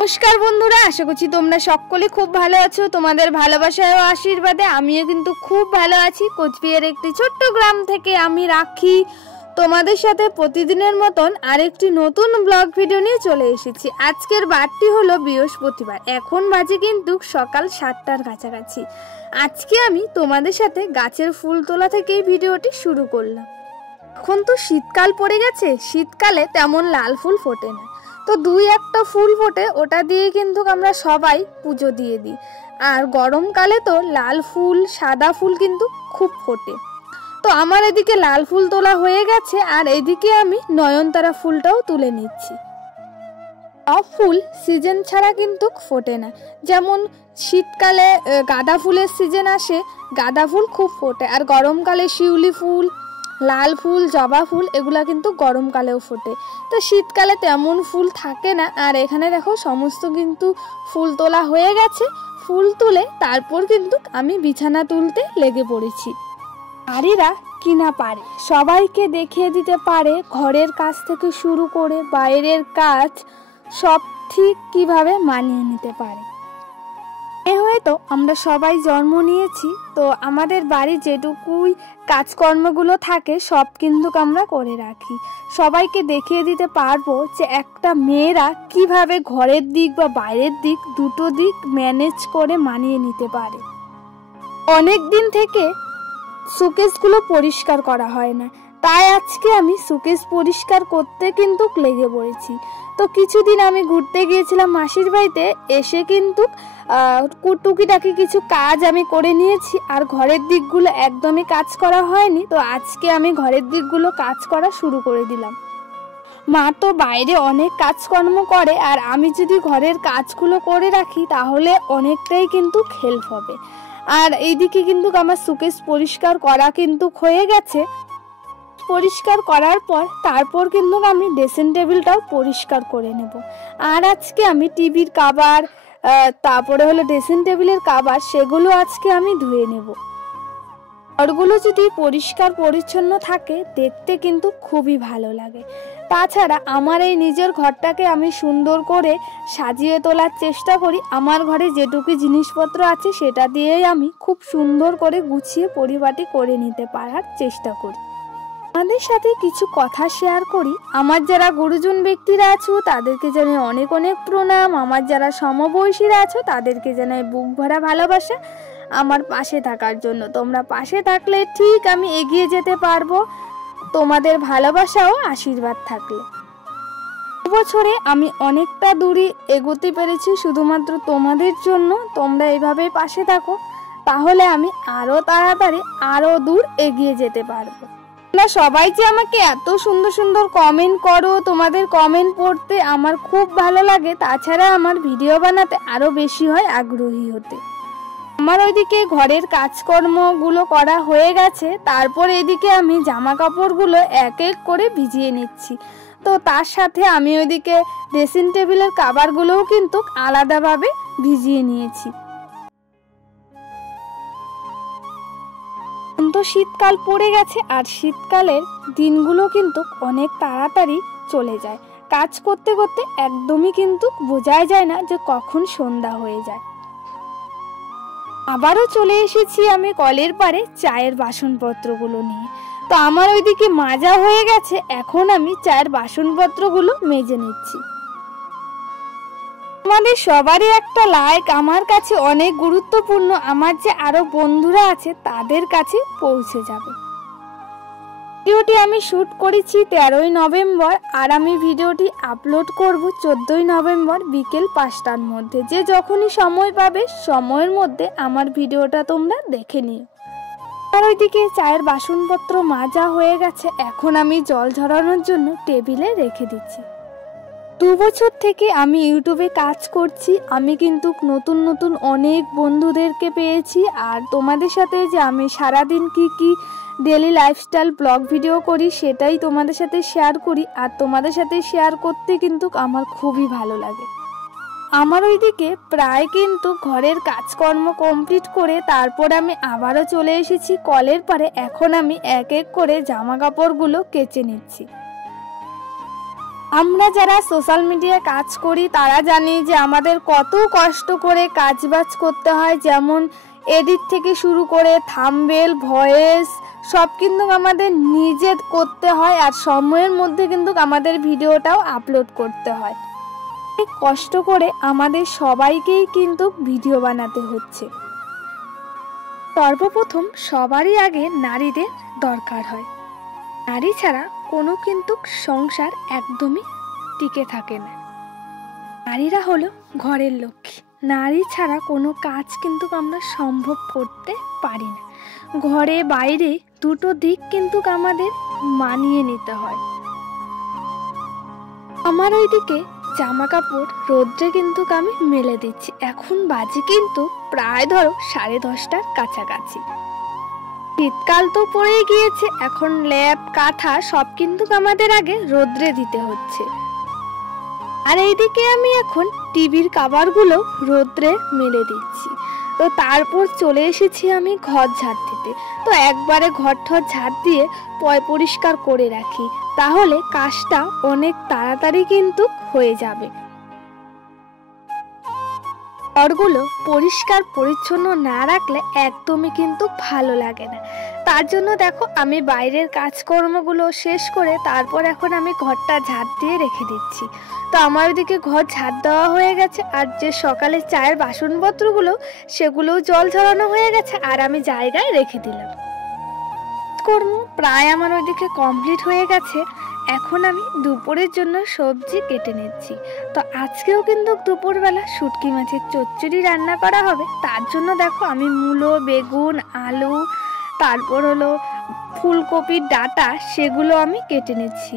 नमस्कार बंधुरा आशा करছি তোমরা সকলে খুব ভালো আছো। তোমাদের ভালোবাসা ও আশীর্বাদে আমিও কিন্তু খুব ভালো আছি। কোচবিহার একটি ছোট্ট গ্রাম থেকে আমি রাখি তোমাদের সাথে প্রতিদিনের মতন আরেকটি নতুন ব্লগ ভিডিও নিয়ে চলে এসেছি। আজকের বারটি হলো বৃহস্পতিবার, এখন বাজে কিন্তু সকাল 7টার কাছাকাছি। আজকে আমি তোমাদের সাথে গাছের ফুল তোলা থেকেই ভিডিওটি শুরু করলাম। এখন তো শীতকাল পড়ে গেছে, শীতকালে তেমন লাল ফুল ফোটে না, তো দুই একটা ফুল ফোটে, ওটা দিয়ে কিন্তু আমরা সবাই পুজো দিয়ে দিই। আর গরমকালে তো লাল ফুল সাদা ফুল কিন্তু খুব ফোটে। তো আমার এদিকে লাল ফুল তোলা হয়ে গেছে, আর এদিকে আমি নয়নতারা ফুলটাও তুলে নিচ্ছি। সব ফুল সিজন ছাড়া কিন্তু ফোটে না, যেমন শীতকালে গাঁদা ফুলের সিজন আসে, গাঁদা ফুল খুব ফোটে, আর গরমকালে শিউলি ফুল, লাল ফুল, জবা ফুল এগুলা কিন্তু গরমকালেও ফোটে। তো শীতকালে তেমন ফুল থাকে না। আর এখানে দেখো সমস্ত কিন্তু ফুল তোলা হয়ে গেছে। ফুল তুলে তারপর কিন্তু আমি বিছানা তুলতে লেগে পড়েছি। নারীরা কিনা পারে, সবাইকে দেখিয়ে দিতে পারে ঘরের কাজ থেকে শুরু করে বাইরের কাজ সব ঠিক কিভাবে মানিয়ে নিতে পারে। হয়তো আমরা সবাই জন্ম নিয়েছি, তো আমাদের বাড়ির যেটুকুই কাজকর্মগুলো থাকে সব কিন্তু আমরা করে রাখি। সবাইকে দেখিয়ে দিতে পারবো যে একটা মেয়েরা কিভাবে ঘরের দিক বা বাইরের দিক দুটো দিক ম্যানেজ করে মানিয়ে নিতে পারে। অনেক দিন থেকে শোকেসগুলো পরিষ্কার করা হয় না, তাই আজকে আমি শোকেস পরিষ্কার করতে কিন্তু লেগে পড়েছি। তো কিছুদিন আমি ঘুরতে গিয়েছিলাম মাসির বাড়িতে, এসে কিন্তু টুকিটাকি কিছু কাজ আমি করে নিয়েছি, আর ঘরের দিকগুলো একদমই কাজ করা হয়নি। তো আজকে আমি ঘরের দিকগুলো কাজ করা শুরু করে দিলাম। মা তো বাইরে অনেক কাজকর্ম করে, আর আমি যদি ঘরের কাজগুলো করে রাখি তাহলে অনেকটাই কিন্তু হেল্প হবে। আর এইদিকে কিন্তু আমার শোকেস পরিষ্কার করা কিন্তু হয়ে গেছে। পরিষ্কার করার পর তারপর কিন্তু আমি ড্রেসিং টেবিলটাও পরিষ্কার করে নেব। আর আজকে আমি টিভির কভার, তারপরে হলো ড্রেসিং টেবিলের কভার, সেগুলো আজকে আমি ধুয়ে নেব। ঘরগুলো যদি পরিষ্কার পরিচ্ছন্ন থাকে দেখতে কিন্তু খুবই ভালো লাগে। তাছাড়া আমার এই নিজের ঘরটাকে আমি সুন্দর করে সাজিয়ে তোলার চেষ্টা করি। আমার ঘরে যেটুকু জিনিসপত্র আছে সেটা দিয়েই আমি খুব সুন্দর করে গুছিয়ে পরিপাটি করে নিতে পারার চেষ্টা করি। আমাদের সাথে কিছু কথা শেয়ার করি। আমার যারা গুরুজন ব্যক্তিরা আছো তাদেরকে জানাই অনেক অনেক প্রণাম। আমার যারা সমবয়সীরা আছো তাদেরকে জানাই বুক ভরা ভালোবাসা আমার পাশে থাকার জন্য। তোমরা পাশে থাকলে ঠিক আমি এগিয়ে যেতে পারবো, তোমাদের ভালোবাসা ও আশীর্বাদ থাকলে। বছরে আমি অনেকটা দূরে এগোতে পেরেছি শুধুমাত্র তোমাদের জন্য। তোমরা এইভাবেই পাশে থাকো, তাহলে আমি আরো তাড়াতাড়ি আরো দূর এগিয়ে যেতে পারবো। তোমরা সবাই যে আমাকে এত সুন্দর সুন্দর কমেন্ট করো, তোমাদের কমেন্ট পড়তে আমার খুব ভালো লাগে। তাছাড়া আমার ভিডিও বানাতে আরো বেশি হয় আগ্রহী হতে। আমার ওইদিকে ঘরের কাজকর্মগুলো করা হয়ে গেছে, তারপর এদিকে আমি জামা কাপড়গুলো এক এক করে ভিজিয়ে নিচ্ছি। তো তার সাথে আমি ওইদিকে ড্রেসিং টেবিলের কভারগুলোও কিন্তু আলাদাভাবে ভিজিয়ে নিয়েছি। তো শীতকাল পড়ে গেছে, আর শীতকালের দিনগুলো কিন্তু অনেক তাড়াতাড়ি চলে যায়। কাজ করতে করতে একদমই কিন্তু বোঝাই যায় না যে কখন সন্ধ্যা হয়ে যায়। আবারও চলে এসেছি আমি কলের পাড়ে চায়ের বাসনপত্রগুলো নিয়ে। তো আমার ওইদিকে মাজা হয়ে গেছে, এখন আমি চায়ের বাসনপত্রগুলো মেজে নিচ্ছি। আমাদের সবারই একটা লাইক আমার কাছে অনেক গুরুত্বপূর্ণ, আমার যে আরো বন্ধুরা আছে তাদের কাছে পৌঁছে যাবে। ভিডিওটি আমি শুট করেছি 13ই নভেম্বর, আর আমি ভিডিওটি আপলোড করব 14ই নভেম্বর বিকেল 5টার মধ্যে। যে যখনই সময় পাবে সময়ের মধ্যে আমার ভিডিওটা তোমরা দেখে নিও। আর ওইদিকে চায়ের বাসনপত্র মাজা হয়ে গেছে, এখন আমি জল ঝরানোর জন্য টেবিলে রেখে দিচ্ছি। 2 বছর থেকে আমি ইউটিউবে কাজ করছি, আমি কিন্তু নতুন নতুন অনেক বন্ধুদেরকে পেয়েছি। আর তোমাদের সাথে যে আমি সারাদিন কি ডেলি লাইফস্টাইল ব্লগ ভিডিও করি সেটাই তোমাদের সাথে শেয়ার করি, আর তোমাদের সাথে শেয়ার করতে কিন্তু আমার খুবই ভালো লাগে। আমার ওইদিকে প্রায় কিন্তু ঘরের কাজকর্ম কমপ্লিট করে তারপর আমি আবারও চলে এসেছি কলের পাড়ে। এখন আমি এক এক করে জামা কাপড়গুলো কেচে নিচ্ছি। আমরা যারা সোশ্যাল মিডিয়ায় কাজ করি তারা জানি যে আমাদের কত কষ্ট করে কাজবাজ করতে হয়, যেমন এডিট থেকে শুরু করে থাম্বনেল, ভয়েস সব কিন্তু আমাদের নিজে করতে হয়, আর সময়ের মধ্যে কিন্তু আমাদের ভিডিওটাও আপলোড করতে হয়। এই কষ্ট করে আমাদের সবাইকেই কিন্তু ভিডিও বানাতে হচ্ছে। সর্বপ্রথম সবারই আগে নারীদের দরকার হয়। নারী ছাড়া কোনো কিন্তু সংসার একদমই টিকে থাকে না। নারীরা হলো ঘরের লক্ষ্মী। নারী ছাড়া কোনো কাজ কিন্তু আমরা সম্ভব করতে পারি না। ঘরে বাইরে দুটো দিক কিন্তু আমাদের মানিয়ে নিতে হয়। আমার ওইদিকে জামা কাপড় রোদ্রে কিন্তু আমি মেলে দিচ্ছি। এখন বাজে কিন্তু প্রায় ধরো 10:30টার কাছাকাছি। শীতকাল তো পড়ে গিয়েছে, এখন ল্যাপ কাঁথা সব কিন্তু আমাদের আগে রোদ্রে দিতে হচ্ছে। আর এইদিকে আমি এখন টিভির কভারগুলো রোদ্রে মেলে দিচ্ছি। তো তারপর চলে এসেছি আমি ঘর ঝাড় দিতে। তো একবারে ঘর ঝাড় দিয়ে পরিষ্কার করে রাখি, তাহলে কাজটা অনেক তাড়াতাড়ি কিন্তু হয়ে যাবে। ঘরগুলো পরিষ্কার পরিচ্ছন্ন না রাখলে একদমই কিন্তু ভালো লাগে না। তার জন্য দেখো আমি বাইরের কাজকর্মগুলো শেষ করে তারপর এখন আমি ঘরটা ঝাড় দিয়ে রেখে দিচ্ছি। তো আমার ওইদিকে ঘর ঝাড় দেওয়া হয়ে গেছে, আর যে সকালে চায়ের বাসনপত্রগুলো সেগুলোও জল ঝরানো হয়ে গেছে, আর আমি জায়গায় রেখে দিলাম। কর্ম প্রায় আমার ওইদিকে কমপ্লিট হয়ে গেছে। এখন আমি দুপুরের জন্য সবজি কেটে নিচ্ছি। তো আজকেও কিন্তু দুপুরবেলা শুটকি মাছের চচ্চড়ি রান্না করা হবে। তার জন্য দেখো আমি মূলো, বেগুন, আলু, তারপর হলো ফুলকপির ডাঁটা সেগুলো আমি কেটে নিচ্ছি।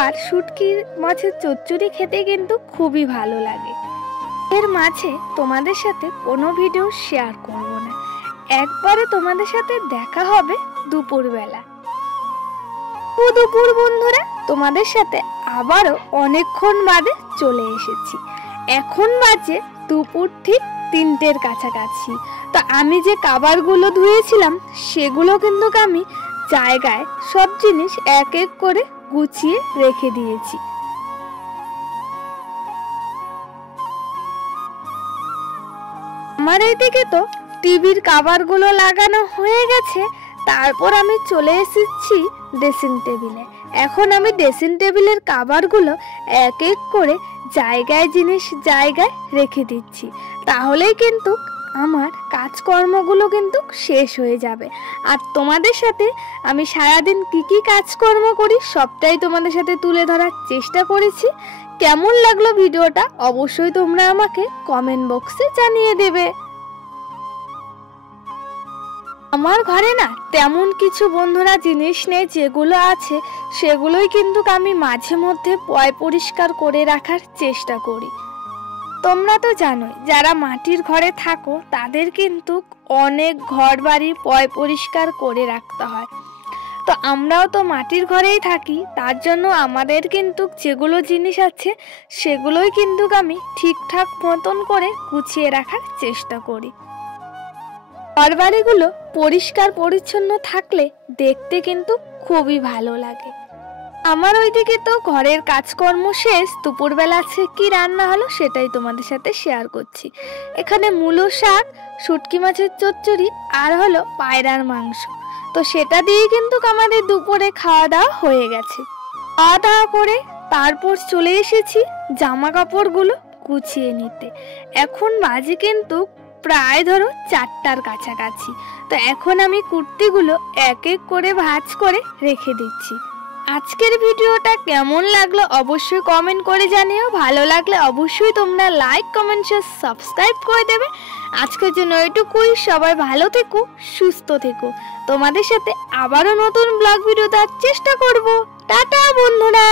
আর শুটকি মাছের চচ্চড়ি খেতে কিন্তু খুবই ভালো লাগে। এর মাঝে তোমাদের সাথে কোনো ভিডিও শেয়ার করব না, একবারে তোমাদের সাথে দেখা হবে দুপুরবেলা। দুপুর বন্ধুরা, তোমাদের সাথে আবারও অনেকক্ষণ বাদে চলে এসেছি। এখন বাজে দুপুর ঠিক 3টের কাছাকাছি। তো আমি যে কভারগুলো ধুয়েছিলাম সেগুলো কিন্তু আমি জায়গায় সব জিনিস এক এক করে গুছিয়ে রেখে দিয়েছি। আমার এইদিকে তো টিভির কভারগুলো লাগানো হয়ে গেছে। তারপর আমি চলে এসেছি ড্রেসিং টেবিলে। এখন আমি ড্রেসিং টেবিলের কভারগুলো এক এক করে জায়গায় রেখে দিচ্ছি, তাহলেই কিন্তু আমার কাজকর্মগুলো কিন্তু শেষ হয়ে যাবে। আর তোমাদের সাথে আমি সারাদিন কি কাজকর্ম করি সবটাই তোমাদের সাথে তুলে ধরার চেষ্টা করেছি। কেমন লাগলো ভিডিওটা অবশ্যই তোমরা আমাকে কমেন্ট বক্সে জানিয়ে দেবে। আমার ঘরে না তেমন কিছু বন্ধুরা জিনিস নেই, যেগুলো আছে সেগুলোই কিন্তু আমি মাঝে মধ্যে পরিষ্কার করে রাখার চেষ্টা করি। তোমরা তো জানোই যারা মাটির ঘরে থাকো তাদের কিন্তু অনেক ঘর বাড়ি পরিষ্কার করে রাখতে হয়। তো আমরাও তো মাটির ঘরেই থাকি, তার জন্য আমাদের কিন্তু যেগুলো জিনিস আছে সেগুলোই কিন্তু আমি ঠিকঠাক মতন করে গুছিয়ে রাখার চেষ্টা করি। ঘরবাড়িগুলো পরিষ্কার পরিচ্ছন্ন থাকলে দেখতে কিন্তু খুবই ভালো লাগে। আমার ওইদিকে তো ঘরের কাজকর্ম শেষ। দুপুরবেলা আছে কি রান্না হলো সেটাই তোমাদের সাথে শেয়ার করছি। এখানে মূলো শাক, শুটকি মাছের চচ্চড়ি আর হলো পায়রার মাংস। তো সেটা দিয়ে কিন্তু আমাদের দুপুরে খাওয়া দাওয়া হয়ে গেছে। খাওয়া দাওয়া করে তারপর চলে এসেছি জামা কাপড়গুলো গুছিয়ে নিতে। এখন বাজে কিন্তু প্রায় ধরো 4টার কাছাকাছি। তো এখন আমি কুর্তিগুলো এক এক করে ভাঁজ করে রেখে দিচ্ছি। আজকের ভিডিওটা কেমন লাগলো অবশ্যই কমেন্ট করে জানিও। ভালো লাগলে অবশ্যই তোমরা লাইক, কমেন্ট, শেয়ার, সাবস্ক্রাইব করে দেবে। আজকের জন্য এটুকুই। সবাই ভালো থেকো, সুস্থ থেকো। তোমাদের সাথে আবারও নতুন ব্লগ ভিডিও দেওয়ার চেষ্টা করব। টাটা বন্ধুরা।